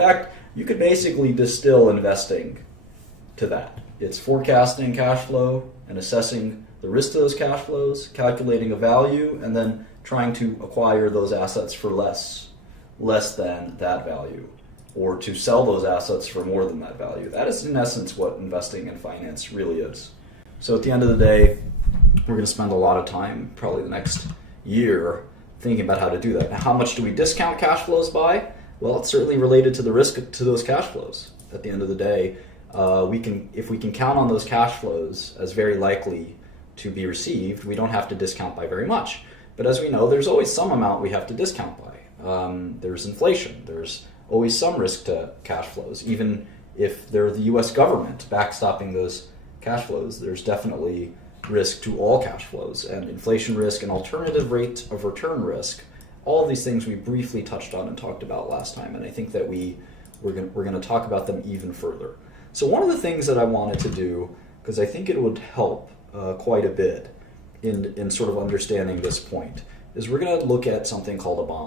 fact, you could basically distill investing to that. It's forecasting cash flow and assessing the risk to those cash flows, calculating a value, and then trying to acquire those assets for less than that value, or to sell those assets for more than that value. That is in essence what investing in finance really is. So at the end of the day, we're going to spend a lot of time, probably the next year, thinking about how to do that. Now, how much do we discount cash flows by? Well, it's certainly related to the risk to those cash flows. At the end of the day, if we can count on those cash flows as very likely to be received, we don't have to discount by very much. But as we know, there's always some amount we have to discount by. There's inflation. There's always some risk to cash flows. Even if they're the U.S. government backstopping those cash flows, there's definitely risk to all cash flows, and inflation risk and alternative rate of return risk. All of these things we briefly touched on and talked about last time, and I think that we're going to talk about them even further. So one of the things that I wanted to do, because I think it would help quite a bit in sort of understanding this point, is we're going to look at something called a bond.